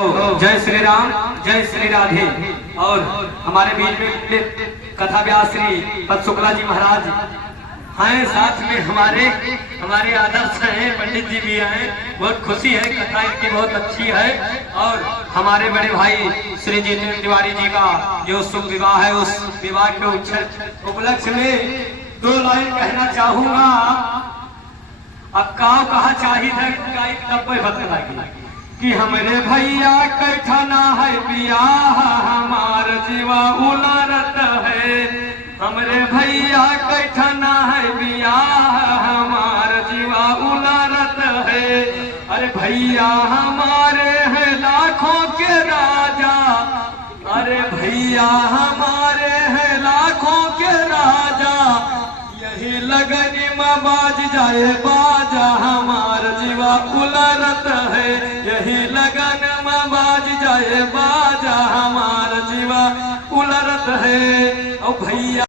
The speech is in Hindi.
जय श्री राम, जय श्री राधे। और हमारे बीच में कथा व्यास श्री पद शुक्ला जी महाराज हैं, साथ में हमारे आदर्श हैं, पंडित जी भी हैं। बहुत खुशी है, कथा इनकी बहुत अच्छी है। और हमारे बड़े भाई श्री जितेंद्र तिवारी जी का जो शुभ विवाह है, उस विवाह के उपलक्ष्य में दो लाइन कहना चाहूंगा। अब काव कहा चाहिए तब बतला कि हमरे भैया कैठना है बियाह, हमार जीवा उलरत है। हमरे भैया कैठना है बियाह, हमार जीवा उलरत है। अरे भैया हमारे हैं लाखों के राजा, अरे भैया हमारे हैं लाखों के राजा। यही लगन में बाज जाए बाजा, हमार जीवा उलरत है। यही लगन में बाज जाए बाजा, हमार जीवा उलरत है। ओ भैया